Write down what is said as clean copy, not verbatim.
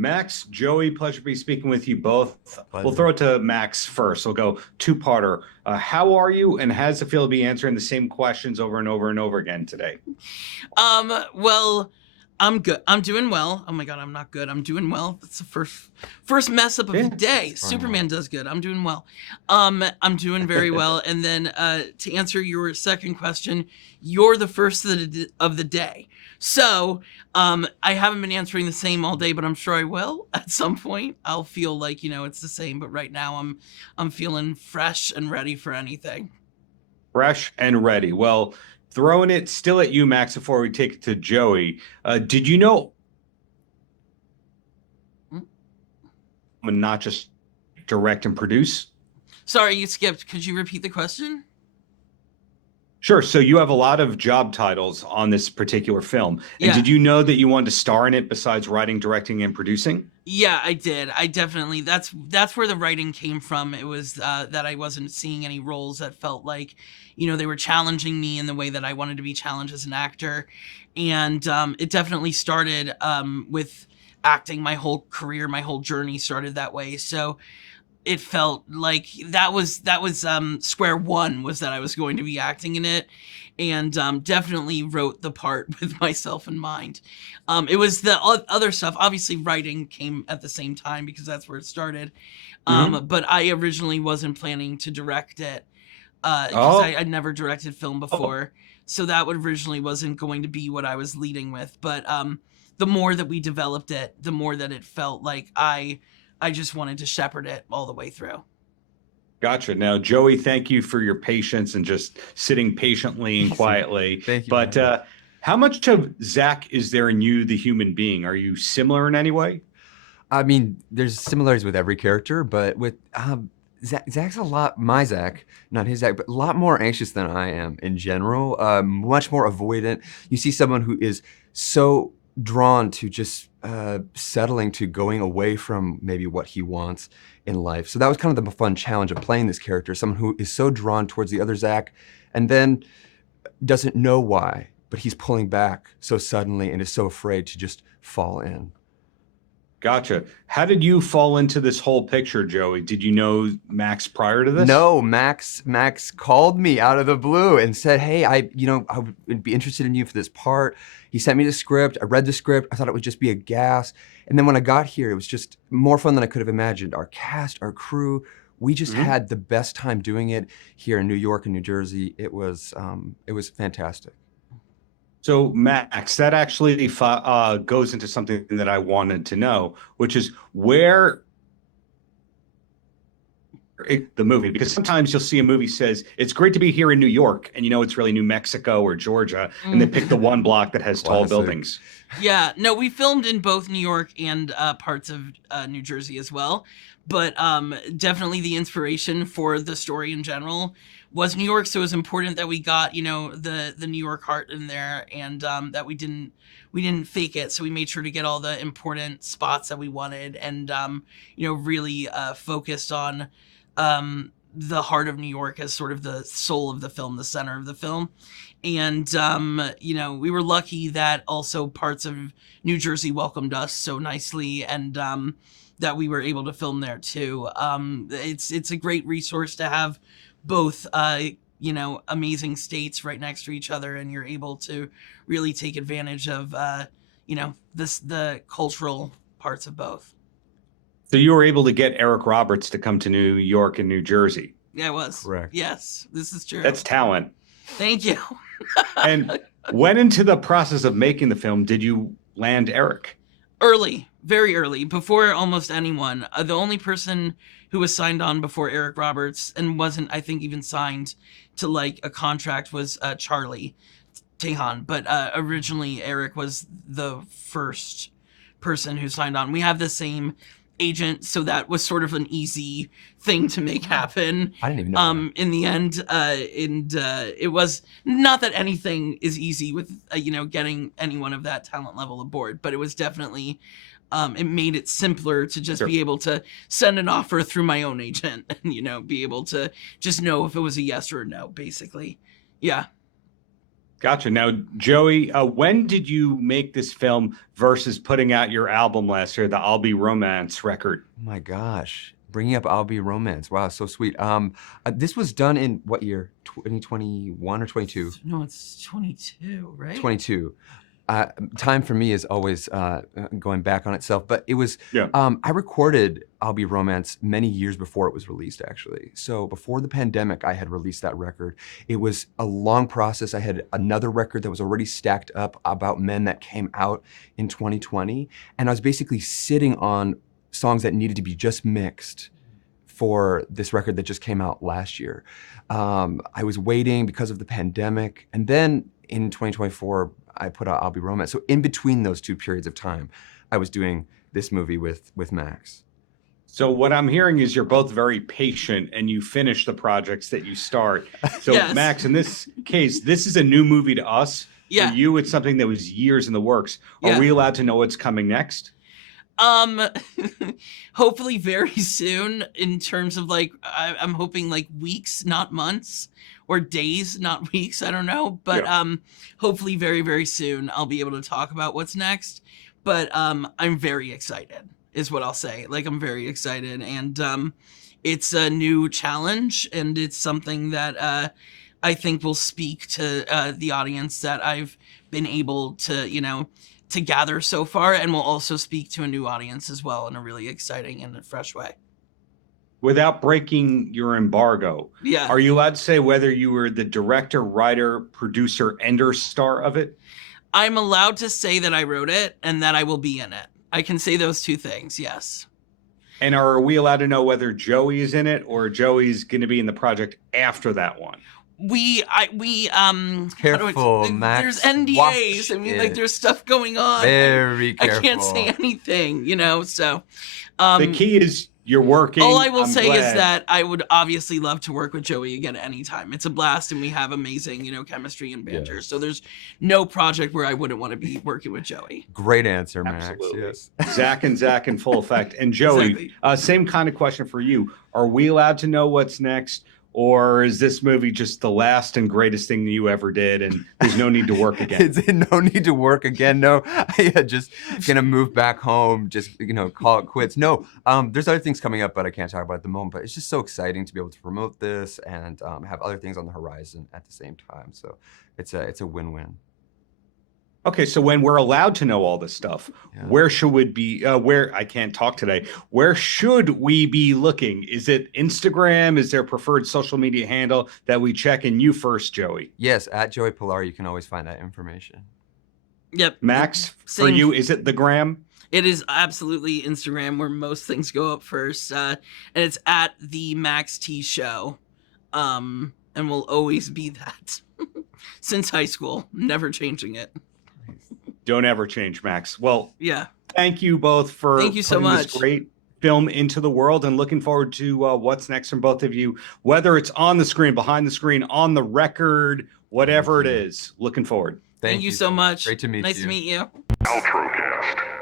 Max, Joey, pleasure to be speaking with you both. We'll Pleasure. throw it to Max first. We'll go two-parter. How are you, and how does it feel to be answering the same questions over and over and over again today? Well, I'm good. I'm doing well. Oh my god, I'm not good. I'm doing well. That's the first mess up of Yeah. the day. It's fine. Superman does good. I'm doing well. I'm doing very well. And then to answer your second question, you're the first of the day. So I haven't been answering the same all day, but I'm sure I will at some point. I'll feel like it's the same. But right now, I'm feeling fresh and ready for anything. Fresh and ready. Well, throwing it still at you, Max, before we take it to Joey. Did you know, and not just direct and produce? Sorry, you skipped. Could you repeat the question? Sure. So you have a lot of job titles on this particular film. And Yeah. did you know that you wanted to star in it besides writing, directing, and producing? Yeah, I did. I definitely. That's where the writing came from. It was that I wasn't seeing any roles that felt like, they were challenging me in the way that I wanted to be challenged as an actor, and it definitely started with acting. My whole career, my whole journey started that way. So it felt like that was square one, was that I was going to be acting in it, and definitely wrote the part with myself in mind. It was the other stuff. Obviously, writing came at the same time because that's where it started. But I originally wasn't planning to direct it because I'd never directed film before. So that originally wasn't going to be what I was leading with. But the more that we developed it, the more that it felt like I just wanted to shepherd it all the way through. Gotcha. Now, Joey, thank you for your patience and just sitting patiently and quietly. Thank you. But how much of Zach is there in you, the human being? Are you similar in any way? I mean, there's similarities with every character, but with Zach's a lot, my Zach, not his Zach, but a lot more anxious than I am in general, much more avoidant. You see someone who is so drawn to just settling to going away from maybe what he wants in life. So that was kind of the fun challenge of playing this character, someone who is so drawn towards the other Zach and then doesn't know why, but he's pulling back so suddenly and is so afraid to just fall in. Gotcha. How did you fall into this whole picture, Joey? Did you know Max prior to this? No, Max called me out of the blue and said, "Hey, I would be interested in you for this part." He sent me the script. I read the script. I thought it would just be a gas. And then when I got here, it was just more fun than I could have imagined. Our cast, our crew, we just had the best time doing it here in New York and New Jersey. It was fantastic. So, Max, that actually goes into something that I wanted to know, which is where the movie, because sometimes you'll see a movie says it's great to be here in New York, and it's really New Mexico or Georgia, and they pick the one block that has tall Classic. buildings. Yeah, no, we filmed in both New York and parts of New Jersey as well. But definitely the inspiration for the story in general was New York. So it was important that we got, the New York heart in there, and that we didn't fake it. So we made sure to get all the important spots that we wanted, and really focused on the heart of New York as sort of the soul of the film, the center of the film. And, we were lucky that also parts of New Jersey welcomed us so nicely, and that we were able to film there too. It's a great resource to have both, amazing states right next to each other, and you're able to really take advantage of, the cultural parts of both. So you were able to get Eric Roberts to come to New York and New Jersey. Yeah, it was. Correct. Yes, this is true. That's talent. Thank you. And when into the process of making the film, did you land Eric? Early, very early, before almost anyone. The only person who was signed on before Eric Roberts, and wasn't, I think, even signed to like a contract, was Charlie Tejan. But originally, Eric was the first person who signed on. We have the same agent, so that was sort of an easy thing to make happen. I didn't even know. In the end, it was not that anything is easy with getting anyone of that talent level aboard, but it was definitely it made it simpler to just be able to send an offer through my own agent and be able to just know if it was a yes or a no, basically. Yeah. Gotcha. Now, Joey, when did you make this film versus putting out your album last year, the I'll Be Romance record? Oh my gosh. Bringing up I'll Be Romance. Wow, so sweet. This was done in what year? 2021 or 22? No, it's 22, right? 22. Time for me is always going back on itself, but it was, Yeah. I recorded I'll Be Romance many years before it was released, actually. So before the pandemic, I had released that record. It was a long process. I had another record that was already stacked up about men that came out in 2020. And I was basically sitting on songs that needed to be just mixed for this record that just came out last year. I was waiting because of the pandemic. And then in 2024, I put out I'll Be Romance. So in between those two periods of time, I was doing this movie with Max. So what I'm hearing is you're both very patient and you finish the projects that you start. So Yes. Max, in this case, this is a new movie to us. Yeah. For you, it's something that was years in the works. Are Yeah. we allowed to know what's coming next? Hopefully very soon in terms of like, I'm hoping like weeks, not months, or days, not weeks. I don't know. But hopefully very, very soon I'll be able to talk about what's next. But I'm very excited is what I'll say. Like, I'm very excited. And it's a new challenge, and it's something that I think will speak to the audience that I've been able to, to gather so far, and will also speak to a new audience as well in a really exciting and a fresh way. Without breaking your embargo, Yeah. are you allowed to say whether you were the director, writer, producer, and or star of it? I'm allowed to say that I wrote it and that I will be in it. I can say those two things, yes. And are we allowed to know whether Joey is in it or Joey's going to be in the project after that one? Careful, Max. There's NDAs. Watch I mean, it. like, there's stuff going on. Very careful. I can't say anything, so. The key is you're working. All I will I'm say is glad. that I would obviously love to work with Joey again at any time. It's a blast, and we have amazing, chemistry and banter. Yes. So there's no project where I wouldn't want to be working with Joey. Great answer, Max. Absolutely. Yes. Zach and Zach in full effect. And Joey, Exactly. Same kind of question for you. Are we allowed to know what's next? Or is this movie just the last and greatest thing you ever did and there's no need to work again? It's no need to work again. No, just gonna move back home. Just call it quits. No, there's other things coming up, but I can't talk about at the moment. But it's just so exciting to be able to promote this and have other things on the horizon at the same time. So it's a win-win. Okay, so when we're allowed to know all this stuff, Yeah. where should we be? Where I can't talk today. Where should we be looking? Is it Instagram? Is there a preferred social media handle that we check? And you first, Joey. Yes, at Joey Pollari, you can always find that information. Yep. Max, for Same. you, is it the gram? It is absolutely Instagram where most things go up first. And it's at the Max T Show. And will always be that. Since high school. Never changing it. Don't ever change, Max. Well, Yeah. thank you both for Thank you so putting much. this great film into the world, and looking forward to what's next from both of you, whether it's on the screen, behind the screen, on the record, whatever it Thank you. is. Looking forward. Thank you so much. Great to meet you. Nice to meet you. Paltrocast.